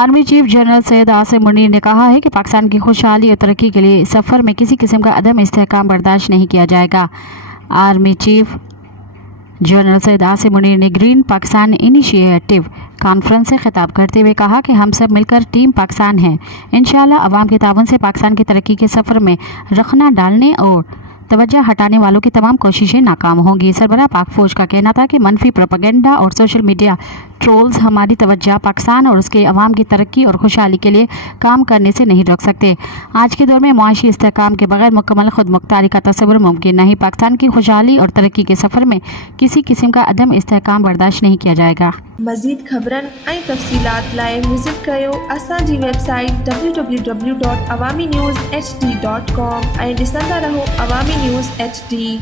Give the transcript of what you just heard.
Army chief general Syed Asim Munir ने कहा है कि पाकिस्तान की खुशहाली और तरक्की के लिए सफ़र में किसी किस्म का अदम इस्तेहकाम बर्दाश्त नहीं किया जाएगा। Army chief general Syed Asim Munir ने ग्रीन पाकिस्तान इनिशिएटिव कॉन्फ्रेंस से खिताब करते हुए कहा कि हम सब मिलकर टीम पाकिस्तान हैं। इंशाअल्लाह अवाम के ताउन से पाकिस्तान की तरक्की के सफ़र में रखना डालने और तवज्जो हटाने वालों की तमाम कोशिशें नाकाम होंगी। सरबराह पाक फौज का कहना था कि मनफी प्रोपेगेंडा और सोशल मीडिया ट्रोल्स हमारी तवज्जो पाकिस्तान और उसके अवाम की तरक्की और खुशहाली के लिए काम करने से नहीं रोक सकते। आज के दौर में मुआशी इस्तेहकाम के बगैर मुकम्मल खुद मुख्तारी का तस्वुर मुमकिन नहीं। पाकिस्तान की खुशहाली और तरक्की के सफ़र में किसी किस्म का अदम इस्तेहकाम बर्दाश्त नहीं किया जाएगा। मज़ीद ख़बरनि ऐं तफ़सीलात लाइ विज़िट कयो असांजी वेबसाइट www.awamiNewsHD.com ऐं ॾिसंदा रहो अवामी न्यूज़ HD।